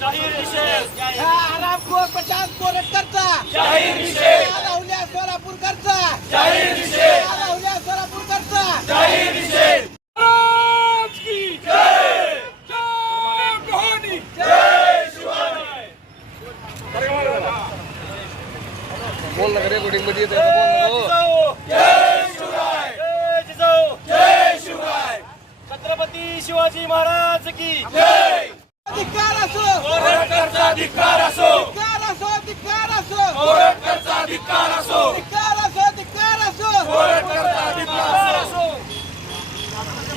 जाहीर निषेध ह्या आरामखोर प्रशांत कोरटकरचा जाहीर निषेध ह्या राहुल्या सोलापूरकरचा जाहीर निषेध राहुल्या सोलापूरकरचा जाहीर निषेध आज की जय। जय भवानी। जय शिवाजी. बोल ना रेकॉर्डिंगमध्ये येत बोल ना. शिवाजी महाराज की जय! धिक्कार असो! कोरटकरचा धिक्कार असो! धिक्कार असो धिक्कार असो! कोरटकरचा धिक्कार असो! धिक्कार असो धिक्कार असो! कोरटकरचा धिक्कार असो!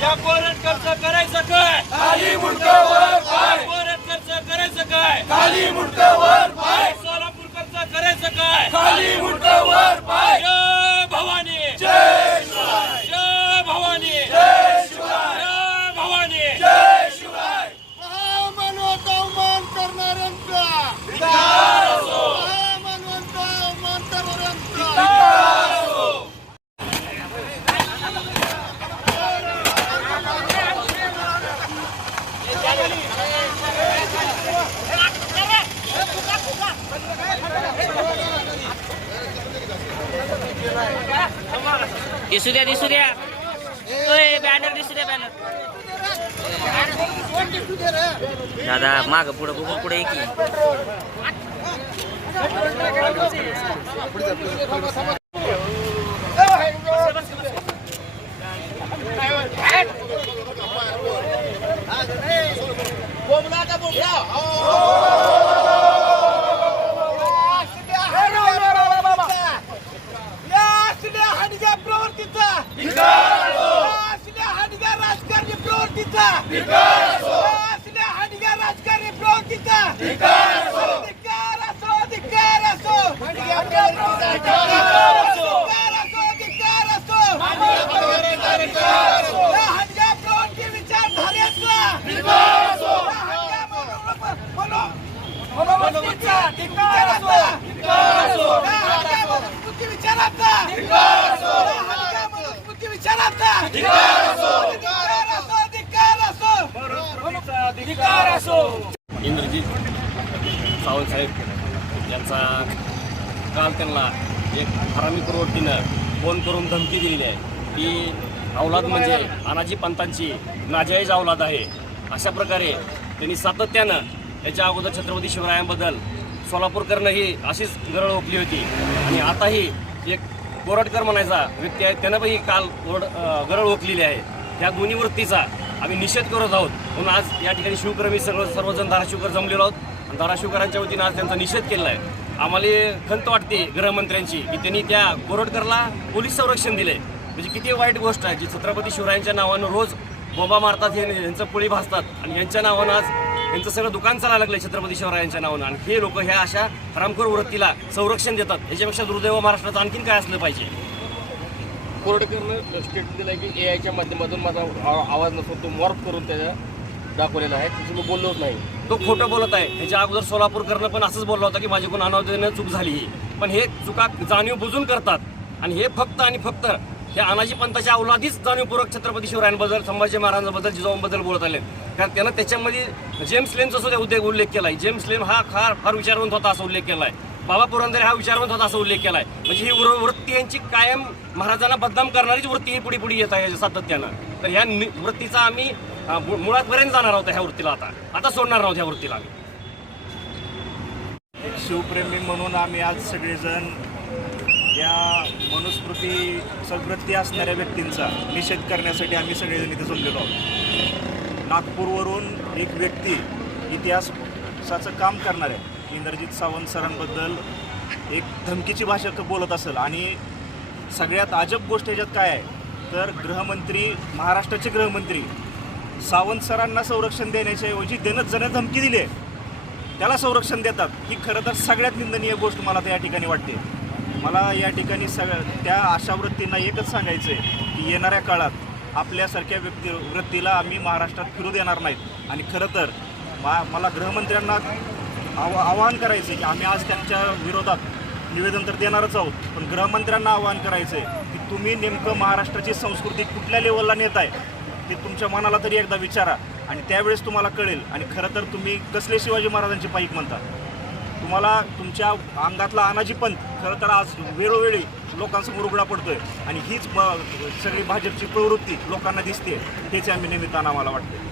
या कोरटकरचं करायचं काय? खाली मुंडकं वर पाय! कोरटकरचं करायचं काय? खाली मुंडकं वर पाय सोलापूरकरचं करायचं काय खाली मुंडकं वर पाय जय भवानी जय शिवराय जय भवानी जय शिवराय जय भवानी जय शिवराय महामानवता अवमान करणाऱ्यांचा धिक्कार असो महामानवता अवमान करणाऱ्यांचा धिक्कार असो दिसू द्या दिसू द्या. ओय बॅनर दिसू द्या बॅनर दादा माग पुढं बघून पुढे एक की बोमला का बोमला या असल्या हाडग्या प्रवृत्तीचा या असल्या हाडग्या राजकारणी प्रवृत्तीचा. या असल्या हाडग्या राजकारणी प्रवृत्तीचा. असो धिक्कार असो. धिक्कार असो हाडग्या प्रवृत्ती विचारधारेचा या हाडग्या मनोवृत्ती- मनो- मनोवृत्तीचा धिक्कार असो या हाडग्या मनोवृत्ती विचाराचा या हाडग्या मनोवृत्ती विचाराचा धिक्कार असो धिक्कार असो धिक्कार असो इंद्रजीत सावंत साहेब यांचा काल त्यांना एक हरामी प्रवृत्तीनं फोन करून धमकी दिलेली आहे. की अवलाद म्हणजे अनाजी पंतांची नाजायज अवलाद आहे. अशा प्रकारे त्यांनी सातत्यानं याच्या अगोदर छत्रपती शिवरायांबद्दल सोलापूरकरनं ही अशीच गरळ ओपली होती. आणि आताही एक कोरटकर म्हणायचा व्यक्ती आहे त्यानं ही काल ओरड गरळ ओकलेली आहे. त्या दोन्ही वृत्तीचा आम्ही निषेध करत आहोत. म्हणून आज या ठिकाणी शिवकर मी सर्व सर्वजण धाराशिवकर जमलेलो आहोत. आणि धाराशिवकरांच्या वतीनं आज त्यांचा निषेध केलेला आहे. आम्हाला खंत वाटते गृहमंत्र्यांची की त्यांनी त्या कोरटकरला पोलीस संरक्षण दिले म्हणजे किती वाईट गोष्ट आहे जी छत्रपती शिवरायांच्या नावानं रोज बोंबा मारतात हे यांचं पोळी भासतात आणि यांच्या नावानं आज यांचं सगळं दुकान चालायला लागलं छत्रपती शिवरायांच्या नावानं. आणि हे लोक ह्या अशा हरामखोर वृत्तीला संरक्षण देतात. याच्यापेक्षा दुर्दैव महाराष्ट्राचं आणखीन काय असलं पाहिजे? कोरडकरनं स्टेटमेंट दिलं आहे की ए आयच्या माध्यमातून माझा आवाज नसतो तो मॉर्फ करून त्याचा दाखवलेला आहे. त्याचं मी बोललोच नाही. तो खोटं बोलत आहे. ह्याच्या अगोदर सोलापूरकरनं पण असंच बोलला होता की माझ्याकडून अनावधानानं चूक झाली ही. पण हे चुका जाणीव बुजून करतात. आणि हे फक्त आणि फक्त हे अनाजी पंताच्या अवलादीच जाणीवपूर्वक छत्रपती शिवरायांबद्दल संभाजी महाराजांबद्दल जिजाऊंबद्दल बोलत आले. कारण त्यानं त्याच्यामध्ये जेम्स लेनचा सुद्धा उद्योग उल्लेख आहे जेम्स लेन हा फार फार विचारवंत होता असा उल्लेख केला आहे बाबा पुरंदरे हा विचारवंत होता असा उल्लेख केलाय. म्हणजे ही वृत्ती यांची कायम महाराजांना बदनाम करणारीच वृत्ती ही पुढे पुढे येत आहे सातत्यानं. तर ह्या वृत्तीचा आम्ही मुळातपर्यंत जाणार आहोत ह्या वृत्तीला आता. आता सोडणार आहोत ह्या वृत्तीला आम्ही. शिवप्रेमी म्हणून आम्ही आज सगळेजण या मनुस्मृती सवृत्ती असणाऱ्या व्यक्तींचा निषेध करण्यासाठी आम्ही सगळेजण इथे जमलेलो आहोत. नागपूरवरून एक व्यक्ती इतिहासाचं काम करणार आहे इंद्रजित सावंत सरांबद्दल एक धमकीची भाषा बोलत असेल. आणि सगळ्यात अजब गोष्ट याच्यात काय आहे? तर गृहमंत्री महाराष्ट्राचे गृहमंत्री सावंत सरांना संरक्षण देण्याच्या ऐवजी देणं जण धमकी दिली आहे त्याला संरक्षण देतात. ही खरं तर सगळ्यात निंदनीय गोष्ट मला त्या ठिकाणी वाटते. मला या ठिकाणी सगळ्या त्या अशा वृत्तींना एकच सांगायचं आहे की येणाऱ्या काळात आपल्यासारख्या व्यक्ती वृत्तीला आम्ही महाराष्ट्रात फिरू देणार नाहीत. आणि खरं तर मा मला गृहमंत्र्यांना आव आवाहन करायचं आहे की आम्ही आज त्यांच्या विरोधात निवेदन तर देणारच आहोत पण गृहमंत्र्यांना आवाहन करायचं आहे की तुम्ही नेमकं महाराष्ट्राची संस्कृती कुठल्या लेवलला नेत आहे ते तुमच्या मनाला तरी एकदा विचारा आणि त्यावेळेस तुम्हाला कळेल आणि खरं तर तुम्ही कसले शिवाजी महाराजांचे पाईक म्हणता. तुम्हाला तुमच्या अंगातला अनाजी पंत खरं तर आज वेळोवेळी लोकांसमोर उघडा पडतोय आणि हीच ब- सगळी भाजपची प्रवृत्ती लोकांना दिसते हेच आम्ही निमित्तानं आम्हाला वाटते